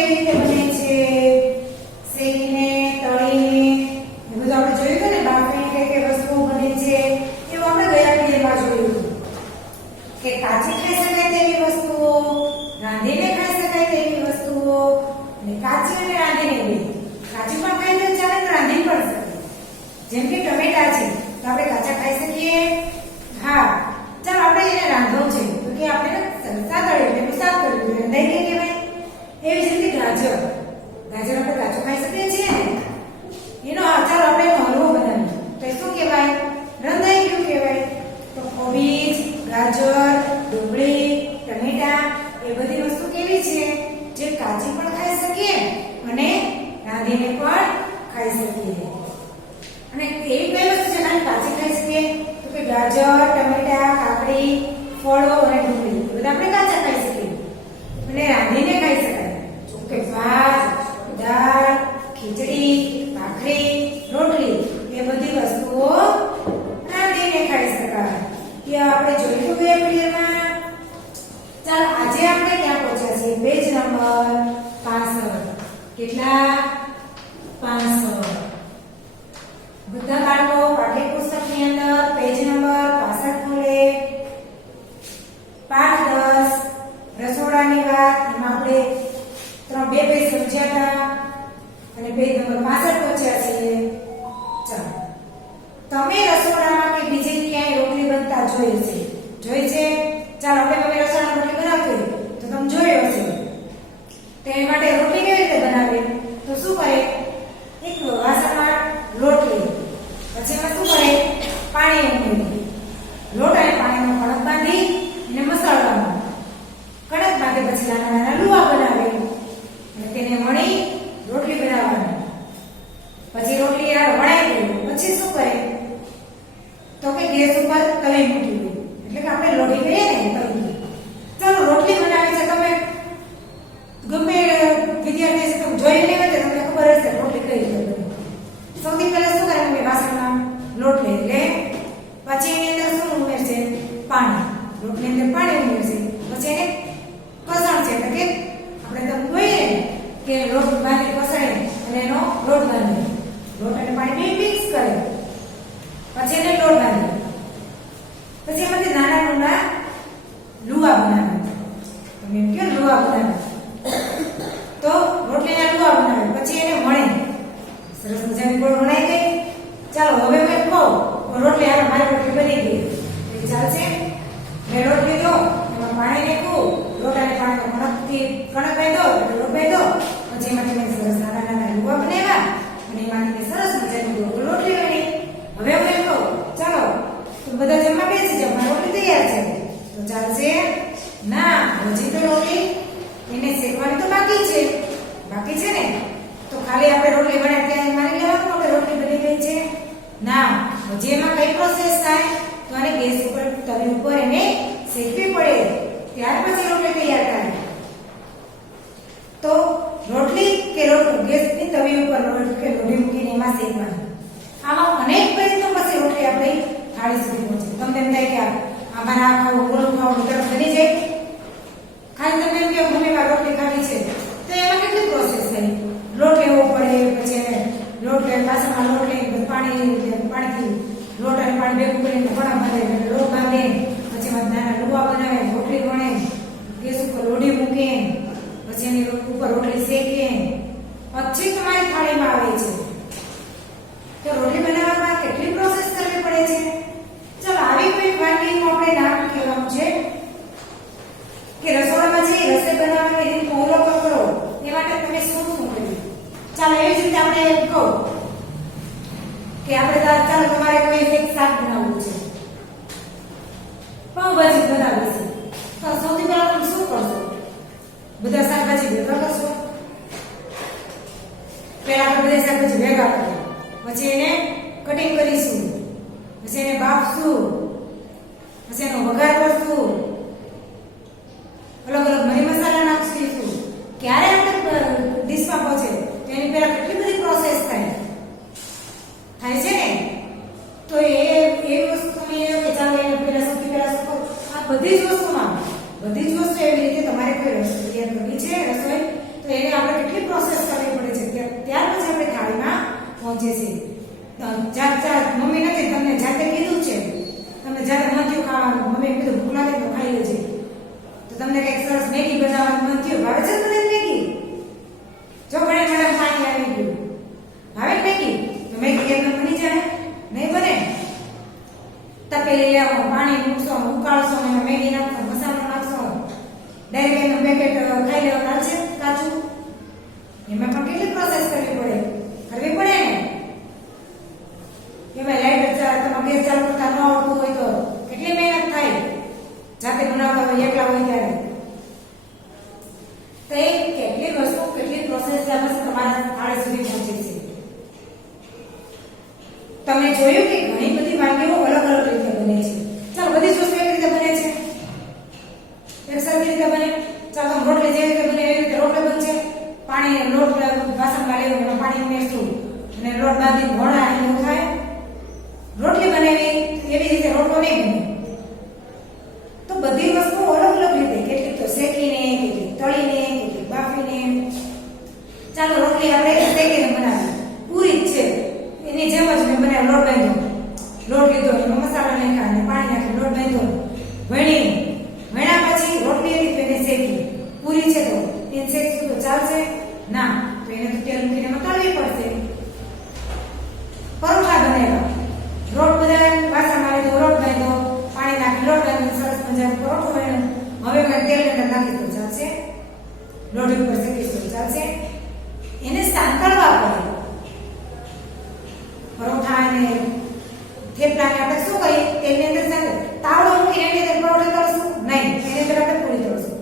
કેવી રીતે બને છે, શેકીને, તળીને, એ બધું આપણે જોયું હતું ને, બાફીને કઈ કઈ વસ્તુઓ બને છે એવું આપણે ગયા વિડીયોમાં જોયું હતું કે કાચી ખાઈ શકાય તેવી વસ્તુઓ, રાંધીને ખાઈ શકાય તેવી વસ્તુઓ, અને કાચી અને રાંધીને બે. કાચી પણ ખાઈ તો ચાલે, રાંધી પણ શકાય. જેમ કે ટમેટા છે તો આપણે કાચા ખાઈ શકીએ. હા, ચાલો આપણે એને રાંધવું છે તો કે આપણે સંસ્થા તળે એટલે શાક કર્યું રંધાઈ ગઈ કહેવાય. એવી જ રીતે ગાજર આપણે કાચું ખાઈ શકીએ છીએ ને, એનો ચાલો આપણે એનો હલવો બનાવીએ તો એ શું કહેવાય? રંધાઈ ગયું કહેવાય. તો કોબીજ, ગાજર, ડુંગળી, ટમેટા એ બધી વસ્તુ કેવી છે જે કાચી પણ ખાઈ શકીએ અને રાંધીને પણ ખાઈ શકીએ. અને એવી કઈ વસ્તુ છે ખાલી કાચી ખાઈ શકીએ તો કે ગાજર, ટમેટા, કાકડી, ફળો અને ડુંગળી બધા આપણે કાચા ખાઈ શકીએ અને રાંધીને ખાઈ શકાય. કે ભાત, દાળ, ખીચડી, ભાખરી, રોટલી એ બધી વસ્તુઓ રાંધીને ખાઈ શકાય. કે આપણે જોઈશું બે વિડીયોમાં. ચાલો આજે આપણે ક્યાં પહોંચ્યા છીએ? Page number 65. કેટલા? 65. બધા બાળકો પાઠ્યપુસ્તકની અંદર પેજ નંબર 65 ખોલે. પાઠ 10 રસોડાની વાત. એમાં આપણે બે પેજ સમજ્યા હતા અને પેજ નંબર 65 પહોંચ્યા છીએ. ચાલો, તમે રસોડામાં કે બીજે ક્યાંય રોટલી બનતા જોઈ છે? જોઈ છે? ચાલો, આપણે તમે રસોડામાં રોટલી બનાવતી હોય તો તમે જોયો હશે. તો એ માટે રોટલી કેવી રીતે બનાવે? તો શું કરે? એક વાસણમાં લોટ લે, પછી એમાં શું કરે? પાણી ઉમેરે. લોટ અને પાણીનો કણક બાંધી અને મસાળવાનો. કણક બાંધી પછી નાના નાના લુવા બનાવે અને તેને વણી રોટલી બનાવવાની. પછી રોટલી આ વણાઈ ગઈ પછી શું કરે? તો કે ગેસ ઉપર તવી મૂકી દે. એટલે કે આપણે લોઢી કહીએ ને તવી. ચાલો, રોટલી બનાવે છે તમે ગમે વિદ્યાર્થી છે તમે જોઈ લેવા તો તમને ખબર હશે રોટલી કઈ રીતે બને. સૌથી પહેલા શું કરે? મમ્મી વાસણમાં લોટ લે એટલે પછી એની અંદર શું ઉમેરશે? પાણી. લોટની અંદર પાણી ઉમેરશે. પછી એને કસણશે. એટલે કે આપણે તો જોઈએ કે લોટ બાંધી કસણે અને એનો લોટ બાંધે. લોટ અને પાણી બે મિક્સ કરે પછી એને લોટ બાંધે. પછી એમાંથી નાના નાના લુવા બનાવે. તમે એમ કહો લુવા બનાવે તો રોટલીના લુવા બનાવે. પછી એને વણે. સરસ મજાની ગોળ વણાઈ ગઈ. ચાલો, હવે મેં કહું રોટલી આ મારી રોટલી બની ગઈ. એ ચાલશે? મેં લોટ લીધો, એમાં પાણી નાખ્યું, લોટ અને પાણીનો કણક બાંધ્યો, લોટ બાંધ્યો. પછી એમાંથી મેં સરસ નાના નાના લુવા બનાવ્યા અને એમાંથી મેં સરસ મજાની ગોળ રોટલી બની. હવે હું એમ કહું ચાલો તો બધા જમવા બેસી જાવ, મારી રોટલી તૈયાર છે. તો ચાલશે? ના, હજી તો રોટલી એને શેકવાની તો બાકી છે. બાકી છે ને? તો ખાલી આપણે રોટલી બનાવી ત્યાં માની લેવાનું કે રોટલી બની ગઈ છે? ના, હજી એમાં કઈ પ્રોસેસ થાય? તો આને ગેસ ઉપર તવી ઉપર એને શેકવી પડે, ત્યાર પછી રોટલી તૈયાર થાય. તો રોટલી કે ગેસની તવી ઉપર લોઢી મૂકીને એમાં શેકવાની. આમાં અનેક પ્રયત્નો પછી રોટલી આપણી થાળી સુધી પહોંચે. તમને એમ થાય કે અમારે આ ખાવું, ઓલું ખાવું, તરફ બની જાય. ખાલી તમે એમ કે મમ્મી મારે રોટલી ખાવી છે તો એમાં કેટલી પ્રોસેસ થઈ? લોટ લેવો પડે, પછી એને લોટ લે, વાસણમાં લોટ લઈ પાણીથી લોટ અને પાણી ભેગું કરીને કણક બાંધે, લોટ બાંધે, પછી એમાં નાના લુવા બનાવે, રોટલી વણે, ગેસ ઉપર લોઢી મૂકે, પછી એની ઉપર રોટલી શેકે, પછી તમારી થાળીમાં આવે છે. તો રોટલી બનાવવામાં કેટલી પ્રોસેસ કરવી પડે છે? ચાલો, આવી કોઈ વાનગીનું આપણે નામ કહેવાનું છે કે રસોડામાં છે રસોઈ બનાવવાની રીત અવલોકન કરો. એ માટે તમે શું શું કર્યું? ચાલો, એવી જ રીતે આપણે એમ કહું કે આપણે ચાલો તમારે કોઈ એક શાક બનાવવું છે, પાવભાજી બનાવવી છે. તો સૌથી પહેલા તમે શું કરશો? બધા શાકભાજી ભેગા કરશો. પહેલા આપણે બધા શાકભાજી ભેગા કરીએ, પછી એને કટિંગ કરીશું, પછી એને બાફશું, પછી એનો વઘાર કરશું, અલગ અલગ મરી મસાલા નાખીશું. ક્યારે આપણે ડીશમાં પહોંચે તો એની પહેલા કેટલી બધી પ્રોસેસ થાય છે ને? તો એ વસ્તુ તમે કે ચાલો એને પહેલા સૌથી પહેલા શું કરો? આ બધી જ વસ્તુ એવી રીતે તમારે કોઈ રસોઈ તૈયાર કરવી છે રસોઈ તો એને આપણે જે છે જાત મમ્મી નથી તમને જાતે કીધું છે, તમને જાતે મન થયું ખાવાનું, મમ્મી કીધું ભૂખ લાગે તો ખાઈ લેજે, તો તમને કંઈક સરસ મેગી બનાવવાનું મન થયું, ભાવે છે તમને મેગી? જો ઘણી મેડમ પાણી આવી ગયું, ભાવે મેગી? તો મેગી કેમ બની જાય? નહીં બને. તપેલી લેવો, પાણી મૂકશો, ઉકાળશો, એમાં મેગી નાખશો, મસાલો નાખશો, ડાયરેક્ટ એનું પેકેટ ખાઈ લેવા ચાલશે કાચું? એમાં પણ કેટલી પ્રોસેસ કરવી પડે ને? એમાં લાઈટ તમારે ગેસ ચાલુ કરતા ન આવડતું હોય તો કેટલી મહેનત થાય, જાતે બનાવતા હોય એકલા હોય ત્યારે. તો એ કેટલી વસ્તુ કેટલી પ્રોસેસ ચાલે છે તમારા થાળી સુધી પહોંચે છે. તમે જોયું કે ઘણી બધી વાનગીઓ અલગ અલગ રીતે બને છે. ચાલો બધી વસ્તુ એવી રીતે બને છે, એક સરખી રીતે બને. ચાલો રોટલી જેવી રીતે બને એવી રીતે રોટલી બનશે. પાણી લોટ વાસણમાં લેવું, એમાં પાણી ઉમેરશું અને લોટ બાંધી ઘોડા એવું થાય. રોટલી બનાવી એવી રીતે રોટલો નહીં બને. તો બધી વસ્તુ અલગ અલગ રીતે, કેટલીક તો શેકીને, કેટલીક તળીને, કેટલીક બાફીને. ચાલો રોટલી આપણે શેકીને બનાવી, પૂરી જ છે એની જેમ જ મેં બનાવ્યો. લોટ બાંધ્યો, લોટ લીધો, એમાં મસાલા નાખ્યા અને પાણી નાખી લોટ બાંધ્યો, વણ્યા પછી રોટલી હતી એને શેકી. પૂરી છે તો એને શેકશું તો ચાલશે? ના, તો એને તો તેલ મૂકીને એમાં તળવી પડશે. પરોઠા બનાવ્યા, લોટ બધા વાસણમાં લીધો, લોટ બાંધ્યો, પાણી નાખી લોટ બાંધ્યો, સરસ મજાનું પરોઠું બન્યું. હવે મેં તેલ અંદર નાખી તો ચાલશે? લોઢી ઉપર શેકીશ તો ચાલશે? એને સાંતળવા પડે. પરોઠા અને થેપલાને આપણે શું કરીએ? તેલની અંદર સાંતળ તાવડો મૂકીને એની અંદર પરોઠા તળશું? નહીં, એની અંદર આપણે પૂરી તળશું.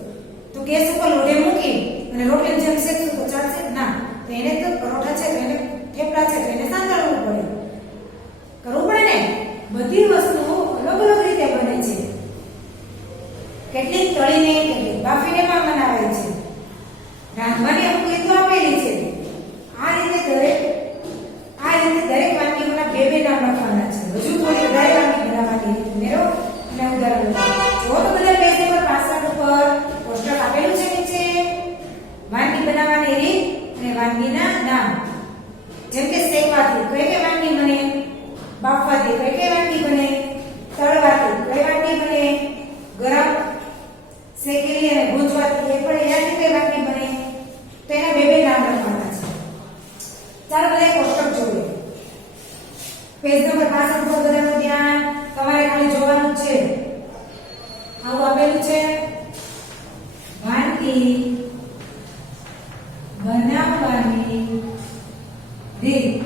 તો ગેસ ઉપર લોઢે મૂકી અને રોટલીની જેમ શેકશું તો ચાલશે? ના, તો એને તો પરોઠા છે તો એને થેપલા છે તો એને સાંતળવું પડે, કરવું પડે ને. બધી વસ્તુઓ અલગ અલગ રીતે બને છે. કેટલીક તળીને, કેટલીક બાફીને પણ બનાવે છે. રાંધવાની અમુક રીતો આપેલી છે. આ રીતે દરેક વાનગીઓના બે નામ લખવાના છે. હજુ થોડી વધારે વાનગી બનાવવાની રીત ઉમેરો અને ઉદાહરણ લખો. જો તો બધા પેજ નંબર 65 ઉપર પોસ્ટર આપેલું છે નીચે વાનગી બનાવવાની રીત અને વાનગીના નામ. જેમ કે શેકવાથી કઈ વાનગી બને, બાફવાથી કઈ વાનગી બને, તળવાથી કઈ વાનગી બને, ગરમ શેકેલી અને ભૂંજવાથી એ પણ એનાથી કઈ વાનગી બને. તો એના બે નામ લખવાના છે. ચાલો બધા કોષ્ટક જોઈએ. પેજ નંબર 65 પર બધાનું ધ્યાન તમારે ખાલી જોવાનું છે. આવું આપેલું છે, વાનગી બનાવવાની રીત.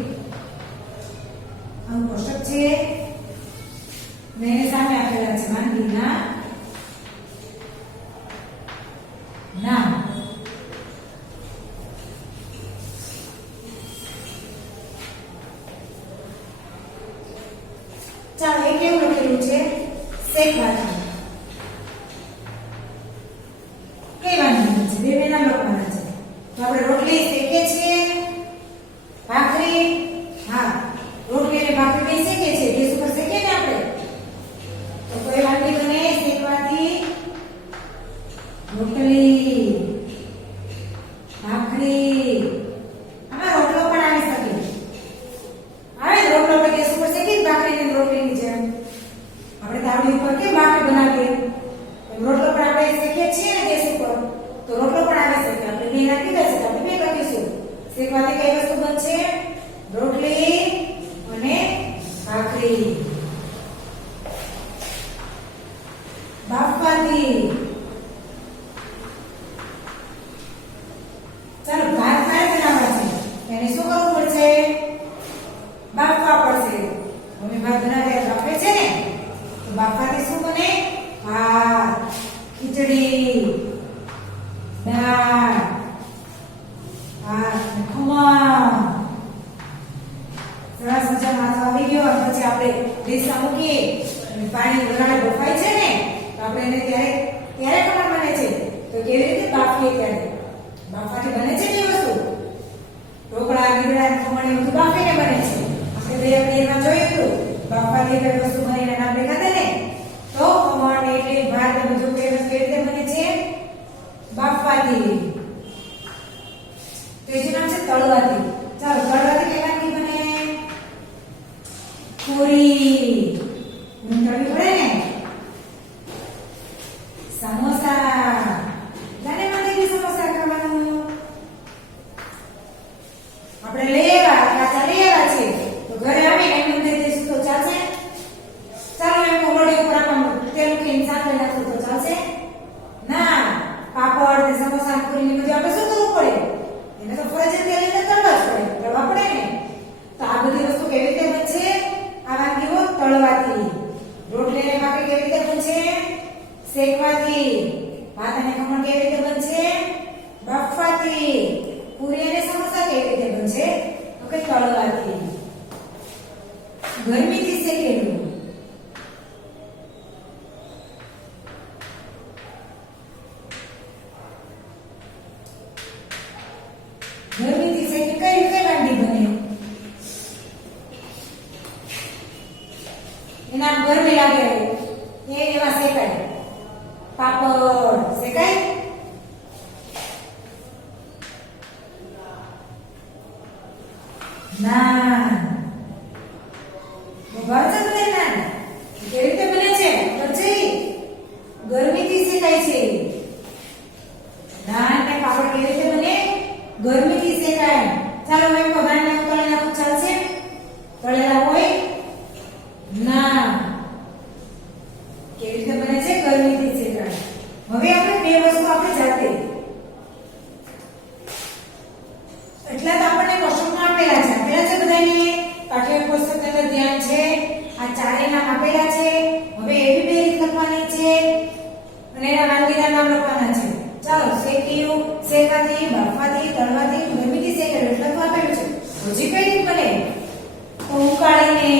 આવું કોષ્ટક છે ને એની સામે આપેલા છે વાનગીના નામ. ચાલો એ કેવું લખેલું છે? શેકવાથી. કઈ વાનગી છે? બે નામ લખવાના છે. તો આપણે રોટલી શેકે છીએ, ભાખરી, હા રોટલી અને ભાખરી કઈ શેકે છે? ગેસ ઉપર શેકે ને આપણે. તો કઈ વાનગી બને શેકવાથી? રોટલી, ભાખરી. આમાં રોટલો પણ આવી શકે. આવે ને રોટલો આપણે ગેસ ઉપર શેકી ભાખરી ને રોટલીની જેમ. આપણે તાવડી ઉપર કેમ ભાખરી બનાવીએ, રોટલો પણ આપણે શેકીએ છીએ ને ગેસ ઉપર, તો રોટલો પણ આવી શકે. આપણે બે નાખી દે છે તો આપણે બે લખીશું. શેકવાથી કઈ વસ્તુ બનશે? રોટલી અને ભાખરી. બાફવાથી, ચાલો ભાત કાય બનાવવા છે એને શું કરવું પડશે? બાફવા પડશે. મમ્મી ભાત બનાવે બાફે છે ને, તો બાફવાથી શું બને? ભાત, ખીચડી, દાળ, ખમણ. સરસ મજાનો આથો આવી ગયો. પછી આપણે ડીશમાં મૂકીએ અને પાણી વરાળે બફાય છે ને, તો આપણે એને ત્યારે ખમણ બને છે તો કેવી રીતે બાફીએ ત્યારે. બાફવાથી બને છે ને એ વસ્તુ. ઢોકળા, ગીરડા, ખમણ એ બધું બાફીને બને છે. આપણે એમાં જોયું હતું બાફવાથી કઈ વસ્તુ બનીને નામ લખ્યા હતા ને, તો ખમણ, ઇડલી, ભાત બધું કેવી રીતે બને છે? બાફવાથી. ત્રીજું નામ છે તળવાથી. ચાલો તળવાથી કઈ વાનગી બને? સમોસા પૂરીને બધું આપણે શું કરવું પડે? એને તો ફરજિયાત તેલ લઈને તળવા જ પડે, તળવા પડે ને. તો આ બધી વસ્તુ કેવી રીતે બનશે? આ વાનગીઓ તળવાથી. રોટલી અને ભાખરી કેવી રીતે બનશે? શેકવાથી. ભાત અને ખમણ કેવી રીતે બનશે? બાફવાથી. પૂરી અને સમોસા કેવી રીતે બનશે? તો કે તળવાથી. ગરમીથી શેકેલું. ગરમીથી શેકી કઈ રીતે વાનગી બને? એના ગરમી લાગે એમાં શેકાય. પાપડ શેકાય. નાન ભારત બને. નાન કેવી રીતે બને છે? પછી ગરમીથી શેકાય છે. નાન ને પાપડ કેવી રીતે બને? ગરમીથી શેકાય. ચાલો હવે નાન ને તળેલા નાખું ચાલશે? તળેલા હોય ના. કેવી રીતે બને છે? ગરમીથી શેકાય. હવે આપણે બે વસ્તુ આપણે જાતે એટલા તો આપણને કોષ્ટકમાં આપેલા છે. આપેલા છે બધાને પાઠ્ય પુસ્તકની અંદર ધ્યાન છે. આ ચારે નામ આપેલા છે. હવે એવી બે રીત લખવાની છે અને એના વાનગીના નામ લખવાના છે. ચાલો શેક્યું, શેકાથી, બાફવાથી, તળવાથી, ગરમીથી શેકેલું એટલે તો આપેલું છે. હજી કઈ રીત બને? તો ઉકાળીને.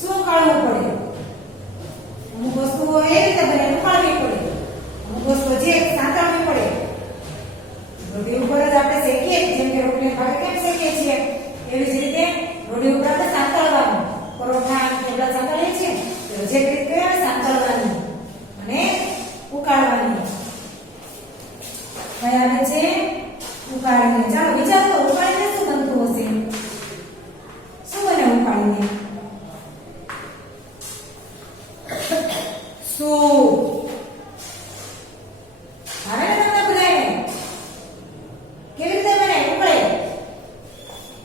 શું ઉકાળવું પડે? અમુક વસ્તુઓ એ રીતે બને ઉકાળવી પડે. અમુક વસ્તુઓ જે સાંતળવી પડે. રોટી ઉપર જ આપણે શેકીએ, જેમ કે રોટલી ભાખરી કેમ શેકીએ છીએ એવી જ રીતે રોટી ઉપર આપણે સાંતળવાનું. પરોઠા થેપલા સાંતળીએ છીએ જે રીત કહેવાય સાંતળવાની અને ઉકાળવાની. કઈ આવે છે? ઉકાળીને. ચાલો વિચારો તો ઉકાળીને શું બનતું હશે? શું બને ઉકાળીને? સૂપ. આવે ને તમને બધાને? કેવી રીતે બને? ઉકળે.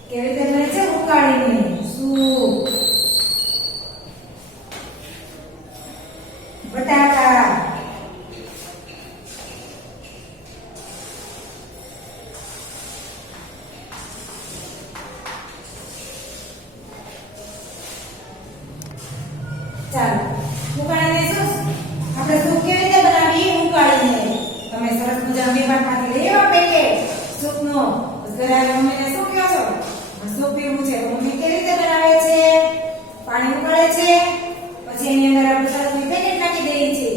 કેવી રીતે બને છે? ઉકાળીને. સૂપ. બટાકા. ચાલો ઉકાળીને શું આપણે સૂપ કેવી રીતે બનાવીએ? ઉકાળીને. તમે સરસ મજાના વિભાગમાંથી લેવા પેકેટ સૂપનો ઘરે મમ્મીને શું કહો છો? સૂપ પીવું છે. મમ્મી કેવી રીતે બનાવે છે? પાણી ઉકાળે છે, પછી એની અંદર આપણે સરસ પેકેટ નાખી દઈએ છીએ.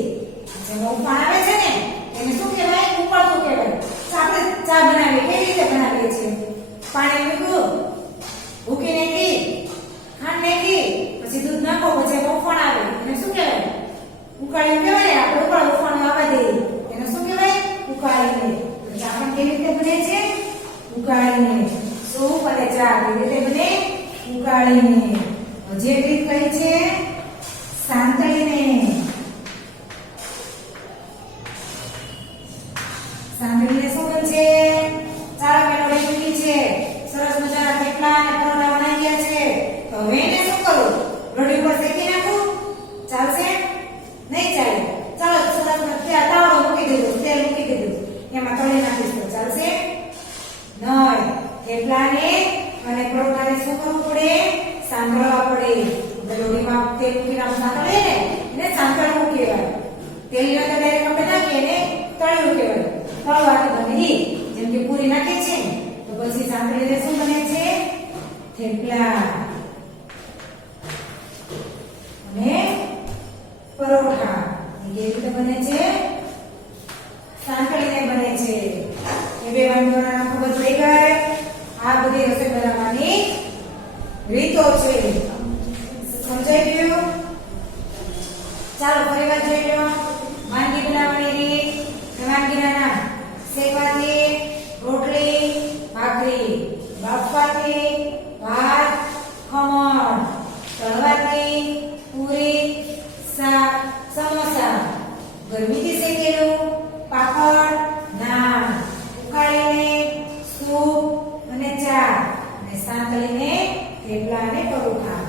જેમાં ઉફાણ આવે છે ને એને શું કહેવાય? ઉકાળવું કહેવાય. તો આપણે ચા બનાવીએ કેવી રીતે બનાવીએ છીએ? પાણી મૂક્યું, ભૂકી નાખી, ખાંડ નાખી, પછી દૂધ નાખો, પછી ઉફાણ આવે એને શું કહેવાય? ઉકાળ્યું કહેવાય. આપણે ઉકાળ ઉફાણ આવવા દઈએ એને શું કહેવાય? ઉકાળીને. ચા પણ કેવી રીતે બને છે? ઉકાળીને. સૂપ અને ચા કેવી રીતે બને? ઉકાળીને. હજી એક રીત કઈ છે? સાંતળીને. સાંતળીને શું બનશે? ચાલો મેં રેસીપી છે. સરસ મજાના થેપલા અને પરોઠા બનાવી ગયા છે. તો હવે એને શું કરું? રોટી ઉપર શેકી નાખું? ચાલશે? નહીં ચાલે. ચાલો સરસ ત્યાં તાવડો મૂકી દીધું, તેલ મૂકી દીધું, એમાં તળી નાખીશ તો ચાલશે? નહીં. થેપલાને અને પરોઠાને શું કરવું પડે? સાંતળવા પડે. રોટીમાં તેલ મૂકીને આપણે સાંતળીએ ને એને સાંતળવું કહેવાય. તેલની અંદર ડાયરેક્ટ આપણે નાખીએ ને તળ્યું કહેવાય. તળવાથી બને. જેમ કે પૂરી નાખીએ છીએ તો પછી સાંતળીને શું બને છે? થેપલા અને પરોઠા. કેવી રીતે બને છે? સાંતળીને બને છે. એ બે વાનગીઓના નામ ખબર પડી ગઈ. આ બધી રસોઈ બનાવવાની રીતો છે. સમજાઈ ગયું? ચાલો ફરી વાર જોઈ લો. વાનગી બનાવવાની રીત. વાનગીના નામ: શેકવાથી, રોટલી, ભાખરી, બાફવાથી, ભાત, ખમણ, તળવાથી, પૂરી, શાક, સમોસા, ગરમીથી શેકેલું, પાપડ, નાન, ઉકાળીને, સૂપ અને ચા, અને સાંતળીને થેપલા અને પરોઠા.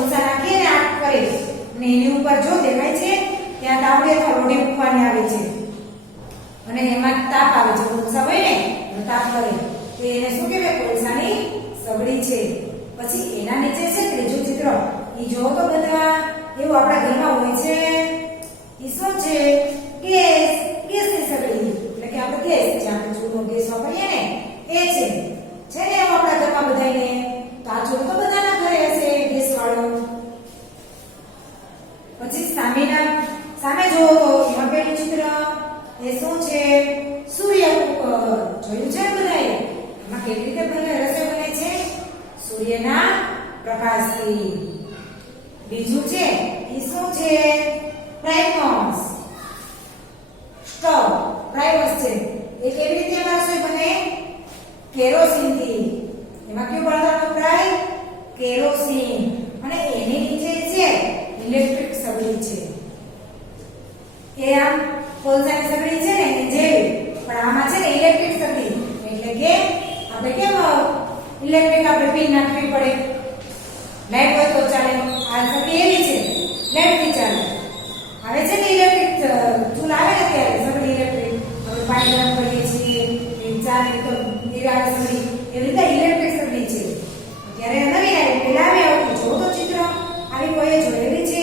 કોલસા નાખીએ ને આગ કરે અને એની ઉપર જો દેખાય છે ત્યાં તાવડી અથવા રોટી મૂકવાની આવે છે અને એમાં તાપ આવે છે કોલસા હોય ને તો તાપ કરે તો એને શું કહેવાય કોલસાની સગડી છે પછી એના નીચે છે ત્રીજું ચિત્ર ઈ જો તો બધા એવું આપણા ઘરમાં હોય છે ઈ શું છે ગેસની સગડી એટલે કે આપણે ગેસ જ્યાં ચૂલો ગેસ વાપરીએ ને એ છે ને એવું આપણા ઘરમાં બધાને તો આ ચૂલો તો બધાના ઘરે હશે ગેસ વાળો પછી સામે જો એમાં પેલું ચિત્ર એ શું છે સૂર્ય કુકર જોયું છે બધાએ એમાં કેવી રીતે રસોઈ બને છે સૂર્યના પ્રકાશથી બીજું છે એ શું છે પ્રાઇમસ સ્ટવ પ્રાઇમસ છે એ કેવી રીતે એમાં રસોઈ બને કેરોસીનથી એમાં કયું બળતણ વપરાય કેરોસીન અને એની નીચે છે ઇલેક્ટ્રિક સગડી છે એ આમ કોલસાની સગડી છે ને એ જેવી પણ આમાં છે ને ઇલેક્ટ્રિક સગડી એટલે કે આપણે કેમ ઇલેક્ટ્રિક આપણે પિન નાખવી પડે લાઈટ હોય તો ચાલે આ સગડી એવી છે લાઈટ થી ચાલે હવે છે ને ઇલેક્ટ્રિક ચૂલા આવે ને ત્યારે સગડી ઇલેક્ટ્રિક હવે પાણી ગરમ કરીએ છીએ એ ચાલે તો એવી આવે સગડી એવી રીતે ઇલેક્ટ્રિક સગડી છે ત્યારે નવી આવી પેલા આવી આવતું જો તો ચિત્ર આવી કોઈએ જોયેલી છે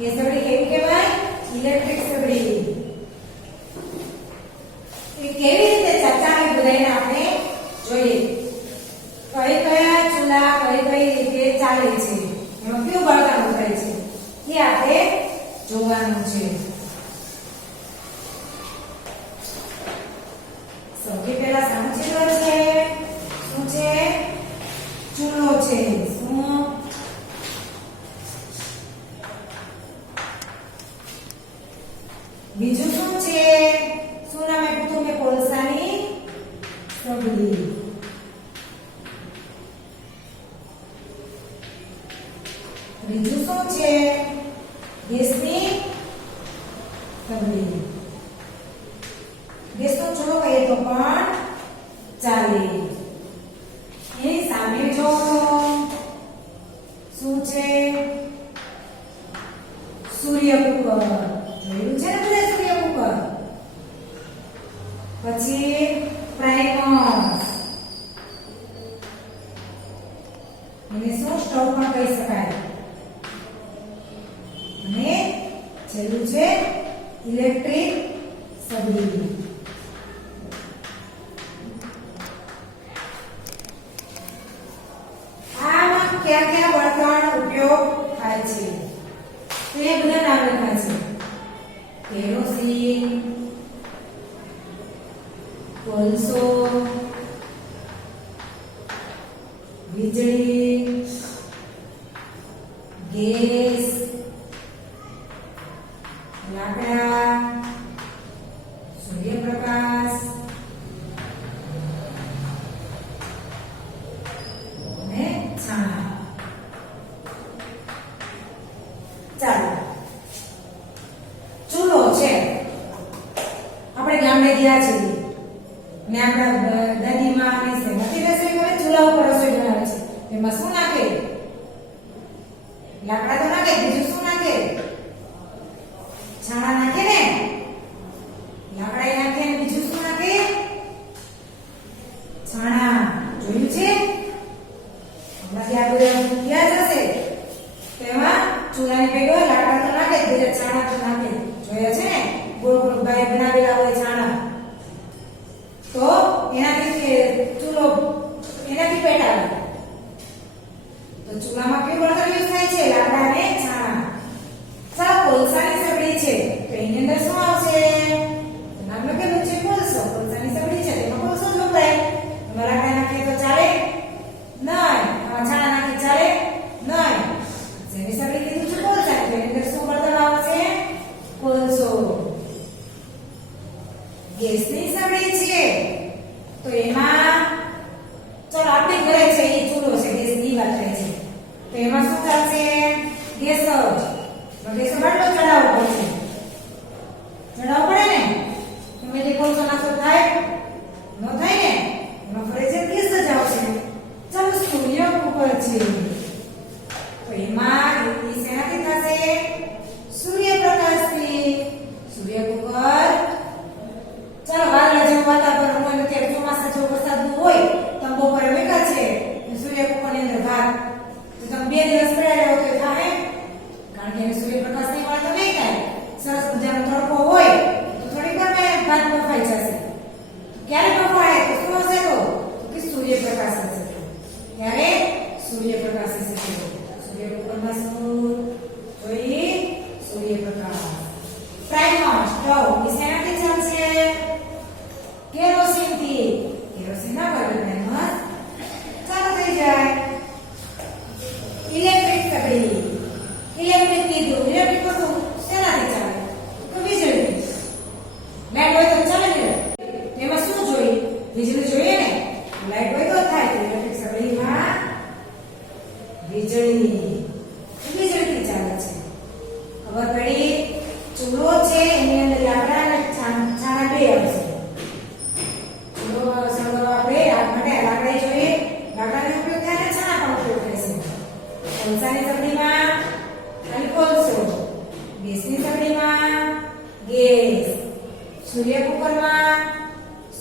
એ સગડી કેવી કહેવાય ઇલેક્ટ્રિક સગડી એ કેવી રીતે ચર્ચાની બધાને આપણે જોઈએ કયા ચૂલા કઈ રીતે ચાલે છે એમાં કયું બળતણ વપરાય છે એ આપણે જોવાનું છે સૌથી પહેલા સાનું ચિત્ર છે શું છે ચૂલો છે શું બીજું શું છે શું નામ આપ્યું મેં કોલસાની સગડી બીજું શું છે ગેસની સગડી ગેસનો ચૂલો કહીએ તો પણ ચાલે એની સામે જો શું છે સૂર્ય કુકર જોયું છે ને બધા સૂર્ય કુકર પછી પ્રાઇમસ એને શું સ્ટવ પણ કહી શકાય અને છેલ્લું છે ઇલેક્ટ્રિક સગડી આમાં કયા કયા બળતણ ઉપયોગ થાય છે તો એ બધા નામ લખાય છે કેરોસીન કોલસો વીજળી ગેસ લાકડા સૂર્યપ્રકાશ અને છાણા ચાલો ચૂલો છે આપણે ગામડે ગયા છીએ ને આપણા દાદીમાં અને સેમાંથી રસોઈ કરે ચૂલા ઉપર રસોઈ બનાવે છે એમાં શું નાખે લાકડા તો નાખે બીજું શું નાખે છાણા નાખે ને લાકડા નાખે અને બીજું શું નાખે છાણા જોયું છે હમણાં ત્યાં બધા ક્યાં જશે તેમાં ચૂલાની ભેગો લાકડા તો નાખે બીજા છાણા તો નાખે જોયા છે ને ગોળ ગોળ ભાઈ બનાવેલા હોય છાણા તો એનાથી ચૂલો એનાથી પેટાવે તો ચૂલામાં કેવું બળતણ યુઝ થાય છે લાકડા અને છાણા ચાલો કોલસાની સગડી છે તો એની અંદર શું આવશે નામ લખેલું છે કોલસો કોલસાની સગડી છે તેમાં કોલસો જ વપરાય એમાં લાકડા નાખીએ તો ચાલે નહીં આમાં છાણા નાખીએ ચાલે નહીં જેની સગડી કીધું છે કોલસાની તો એની અંદર શું બળતણ આવશે કોલસો ગેસની સગડી છે તો એમાં ચાલો આપણે ઘરે છે એ ચૂલો છે ગેસની વાત કરે છે તો એમાં શું ચાલશે ગેસ ગેસ બાટલો ચડાવવો પડશે ચડાવવો પડે ને તમે જે કોલસો નાખો થાય ન થાય ને એમાં ફરજિયાત ગેસ જ આવશે ચાલો સૂર્ય કુકર છે તો ત્યારે સૂર્યપ્રકાશ વિશે જોયું. સૂર્યકુકરમાં શું જોઈએ? સૂર્યપ્રકાશ. પ્રાઇમર સ્ટવ એ શેનાથી ચાલશે? કેરોસીનથી. કેરોસીન ના બળે પ્રાઇમર ચાલુ થઈ જાય. ઇલેક્ટ્રિક સગડી. ઇલેક્ટ્રિક કીધું. ઇલેક્ટ્રિક વસ્તુ શેનાથી ચાલે? તો વીજળીથી. લાઈટ હોય તો ચાલે ને? એમાં શું જોઈએ? વીજળી જોઈએ ને? લાઈટ હોય તો થાય. તો ઇલેક્ટ્રિક સગડીમાં વીજળીથી ચાલે છે. ખબર પડી? ચૂલો છે એની અંદર લાકડા અને છાણા બે આવશે. ચૂલો સળગાવવા આપણે આગ માટે લાકડા જોઈએ. લાકડાનો ઉપયોગ થાય ને છાણા પણ ઉપયોગ થાય છે. કોલસાની સગડીમાં ખાલી કોલસો. ગેસની સગડીમાં ગેસ. સૂર્યકુકરમાં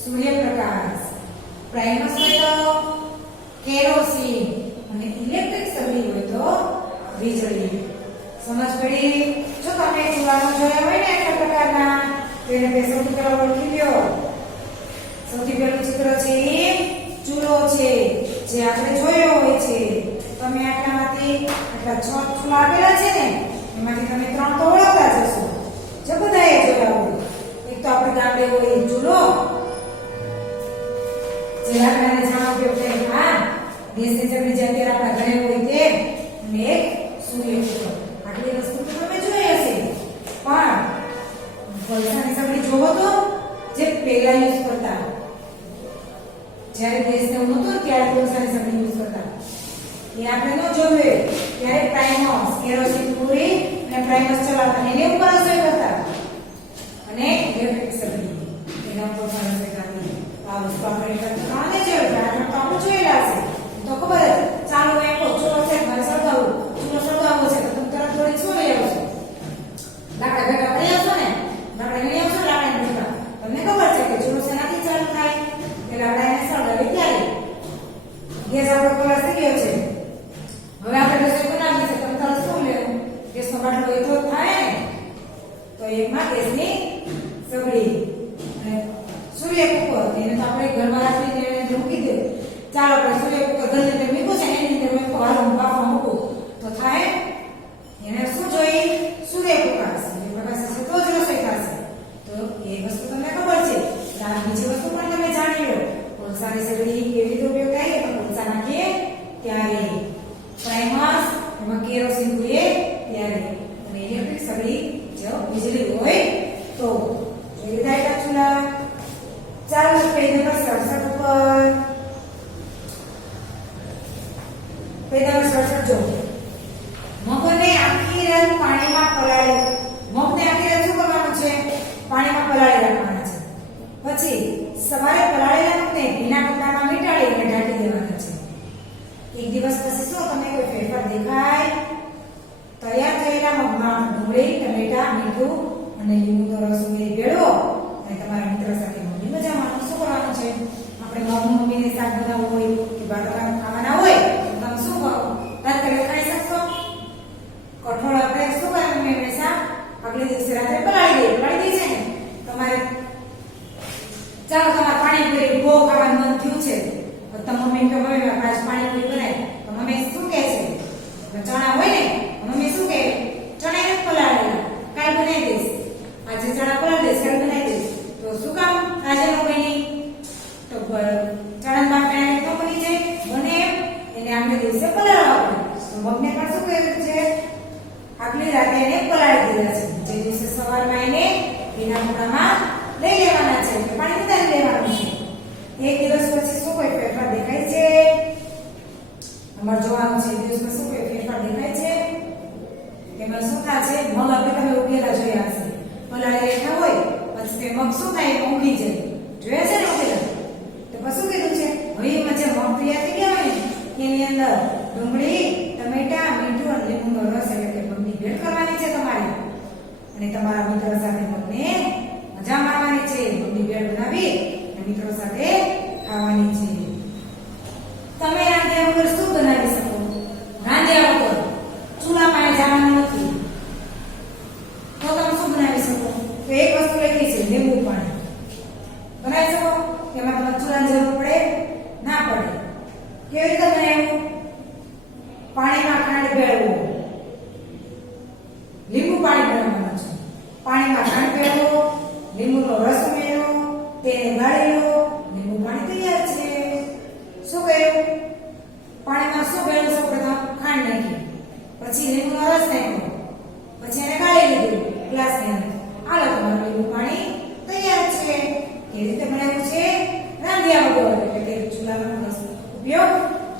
સૂર્યપ્રકાશ. પ્રાઇમસ હોય તો કેરોસીન અને ઇલેક્ટ્રિક સગડી હોય તો વીજળી. સમજ પડી? જો તમે ચૂલાનો જોયા હોય ને આટલા પ્રકારના તો એને સૌથી પહેલા ઓળખી લ્યો. સૌથી પહેલું ચિત્ર છે એ ચૂલો છે જે આપણે જોયો હોય છે. તમે આટલામાંથી આટલા 6 ચૂલા આપેલા છે ને એમાંથી તમે 3 તો ઓળખતા જ હશો. જે બધાએ જોયા હોય. એક તો આપણે ગામડે હોય ચૂલો જે લાકડાને છાણનો ઉપયોગ થાય. હા, ગેસની સગડી જે અત્યારે આપણા ઘરે હોય તે. અને એક સૂર્યકુકર. આટલી વસ્તુ તો તમે જોઈ હશે. પણ કોલસાની સગડી જોવો તો જે પહેલા યુઝ કરતા જ્યારે ગેસ ને નહોતું ત્યારે કોલસાની સગડી યુઝ કરતા એ આપણે ન જોયું. ત્યારે પ્રાઇમસ કેરોસીન પૂરી અને પ્રાઇમસ ચલાવતા એની ઉપર રસોઈ કરતા. અને ઇલેક્ટ્રિક સગડી એના ઉપર પણ રસોઈ કરતા. આ વસ્તુ આપણે કાને જોયું પણ આપણે તો આપણે જોયેલા હશે તો ખબર જ. ચાલો એમ કહો ચૂલો છે મારે સળગાવવું. ચૂલો સળગાવવો છે તો તમે તરત થોડીક શું લઈ આવશો? લાકડા ભેગા કરી આવશો ને? લાકડા લઈ આવશો લાકડા ભેગા. તમને ખબર છે કે ચૂલો શેનાથી ચાલુ થાય? કે લાકડા એને સળગાવી ત્યારે. ગેસ આપણો ખલાસ થઈ ગયો છે. હવે આપણે રસોઈ બનાવીએ છીએ. તમે તરત શું લેવું? ગેસનો બાટલો હોય તો થાય ને? તો એકમાં ગેસની સગડી અને સૂર્યકુકર એને તો આપણે ઘરમાં રાખીને મૂકી દે. ચાલો આપણે સૂર્યકુકર ઘરની અંદર મૂક્યું છે એની અંદર મેં હાલમાં બાફવા મૂકું તો થાય. એને શું જોઈએ? સૂર્યપ્રકાશ. સૂર્યપ્રકાશ હશે તો જ રસોઈ થશે. તો એ વસ્તુ તમને ખબર છે. આ બીજી વસ્તુ પણ તમે જાણી લો. કોલસાની સગડી કેવી રીતે ઉપયોગ થાય? તો કોલસા નાખીએ ત્યારે. પ્રાઇમસ એમાં કેરોસીન પૂરીએ ત્યારે. અને ઇલેક્ટ્રિક સગડી જો વીજળી હોય તો. એવી થાય ચૂલા. ચાલો પેજ નંબર 67 ઉપર. પેજ નંબર 67 જો. મગને આખી રાત પાણીમાં પલાળી. મગને આખી રાત શું કરવાનું છે? પાણીમાં પલાળી રાખવાના છે. પછી સવારે પલાળેલા મગને ભીના કપડામાં વીંટાળી અને ઢાંકી દેવાના છે. એક દિવસ પછી શું તમને કોઈ ફેરફાર દેખાય? તૈયાર થયેલા મગમાં ડુંગળી, ટમેટા, મીઠું અને લીંબુનો રસ ઉમેરી ભેળવો અને તમારા મિત્ર સાથે મમ્મી મજામાં. શું કરવાનું છે? આપણે મમ્મીને શાક બનાવવું હોય કે બાળકોને ખાવાના હોય તો તમે શું કરો? રાત્રે ખાઈ શકશો? કઠોળ આપણે શું કરવાનું? હંમેશા આગલે દિવસે રાત્રે પલાળી દઈએ છે ને. તમારે ચાલો તમારે પાણીપુરી બહુ ખાવાનું મન થયું છે તો મમ્મી કે મમ્મી આજ પાણીપુરી બનાવી તો મમ્મી શું કહે છે? ચણા હોય ને મમ્મી શું કહે? ચણા ને પલાળેલા કાલ બનાવી દઈશ. આજે ચણા પલાળી દઈશ કાલ બનાવી દઈશ. તો શું કામ આજે ન બની? તો ચણા બાફીને તો બની જાય. બને એને આગલે દિવસે પલાળવા પડે. તો મમ્મીને પણ શું કહ્યું છે? આગલી રાતે એને પલાળી દીધા છે. જે દિવસે સવારમાં એને ભીના કપડામાં લઈ લેવાના છે. પાણી ઉતારી લેવાનું છે. એક દિવસ પછી શું કોઈ ફેરફાર દેખાય છે? અમારે જોવાનું છે. દિવસમાં શું કોઈ ફેરફાર દેખાય છે? એમાં શું થાય છે? મગ આપણે તમે ઉગેલા જોયા હશે. પલાળી રેખા હોય પછી તે મગ શું થાય? ઉગી જાય. જોયા છે ને ઉગેલા? તો પછી શું કીધું છે? હવે એમાં જે મગ તૈયાર થઈ ગયા હોય ને એની અંદર ડુંગળી, ટમેટા, મીઠું અને લીંબુનો રસ એટલે કે મગની ભેળ કરવાની છે તમારે. અને તમારા મિત્રો સાથે મગને મજા માણવાની છે. મગની ભેળ બનાવી અને મિત્રો સાથે ખાવાની છે. તમે રાંધ્યા વગર શું બનાવી શકો? રાંધ્યા વગર ચૂલા પાસે જવાનું નથી તો તમે શું બનાવી શકો? તો એક વસ્તુ લખી છે લીંબુ પાણી. બનાવી શકો? એમાં તમારે ચૂલાની જરૂર પડે? ના પડે. કેવી રીતે બનાવ્યું? પાણીમાં ખાંડ ભેળવો. લીંબુ પાણી બનાવવાનું છે. પાણીમાં ખાંડ ભેળવો, લીંબુનો રસ ઉમેરો, તેને ગાળી લો, લીંબુ પાણી તૈયાર છે. શું કર્યું? પાણીમાં શું ભેળવ્યું? સૌપ્રથમ ખાંડ નાખી, પછી લીંબુનો રસ નાખ્યો, પછી એને ગાળી લીધું ગ્લાસની અંદર. હાલો, તમારું લીંબુ પાણી તૈયાર છે. કેવી રીતે બનાવ્યું છે? રાંધ્યા વગર, એટલે કે ચૂલાનો ઉપયોગ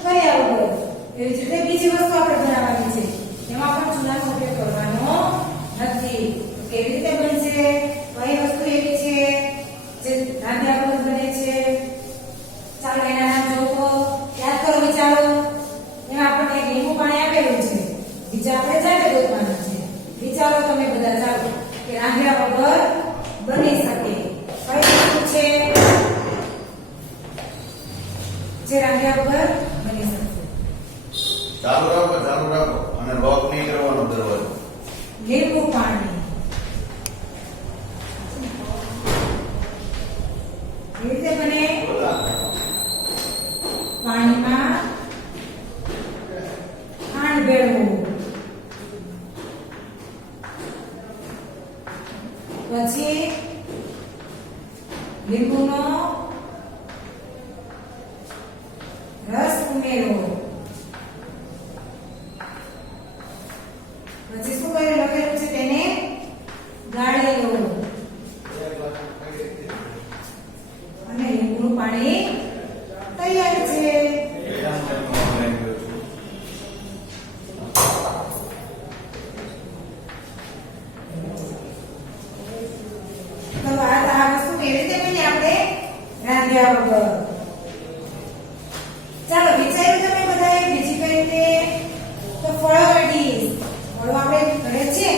કર્યા વગર. એવી જ રીતે બીજી વસ્તુ આપણે બનાવવાની છે, એમાં પણ ચૂલાનો ઉપયોગ કરવાનો નથી. કેવી રીતે બનશે? કઈ વસ્તુ એવી છે જે રાંધ્યા વગર બને છે? ચાલો એના નામ જોવો, યાદ કરો, વિચારો. એમાં આપણને એક લીંબુ પાણી આપેલું છે, બીજા આપણે જાતે ગોતવાના છે. વિચારો તમે બધા, ચાલો, કે રાંધ્યા વગર બની શકે કઈ વસ્તુ છે જે રાંધ્યા વગર બની શકે? ચાલુ રાખો અને લોક નહીં કરવાનો દરવાજો. લીંબુ પાણી. કેવી રીતે બને? પાણીમાં ખાંડ ભેળવો, પછી લીંબુનો રસ ઉમેરો, પછી શું કર્યું? લખેલું છે તેને ગાળી લો અને લીંબુનું પાણી તૈયાર છે. તો આ વસ્તુ કેવી રીતે બની આપણે રાંધ્યા વગર? ચાલો, વિચાર્યું તમે બધાએ? બીજી કઈ રીતે? તો ફળોની ડીશ. ફળો આપણે ઘરે છે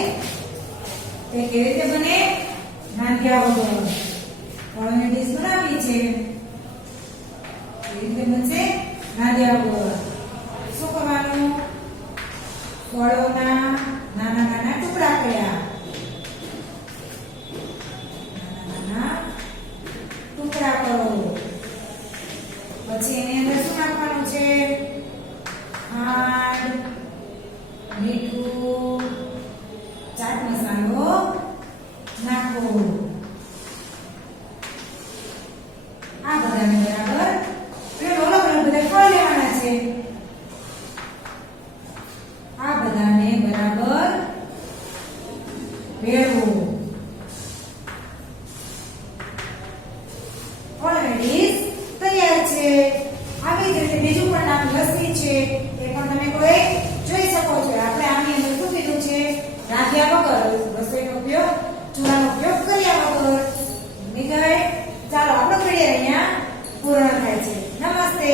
તે કેવી રીતે બને? રાંધ્યા વગર. ફળોની ડીશ બનાવી છે, કેવી રીતે બનશે? રાંધ્યા વગર. શું કરવાનું? ફળોના નાના નાના ટુકડા કર્યા, ટુકડા કરો, પછી એની અંદર શું નાખવાનું છે? ખાંડ, મીઠું, ચાટ મસાલો નાખો. આ બધાને બરાબર પેલો અલગ અલગ બધા ફળ લેવાના છે. આ બધાને બરાબર ભેળવો. ફળોની ડીશ તૈયાર છે. આવી જ રીતે બીજું પણ નામ લસ્સી છે, એ પણ તમે કોઈ જોઈ શકો છો. આપણે આની અંદર શું કીધું છે? રાંધ્યા વગર રસોઈનો ઉપયોગ, ચૂલાનો ઉપયોગ કર્યા વગર. ચાલો, આપણો પીરિયડ અહીંયા પૂર્ણ થાય છે. નમસ્તે.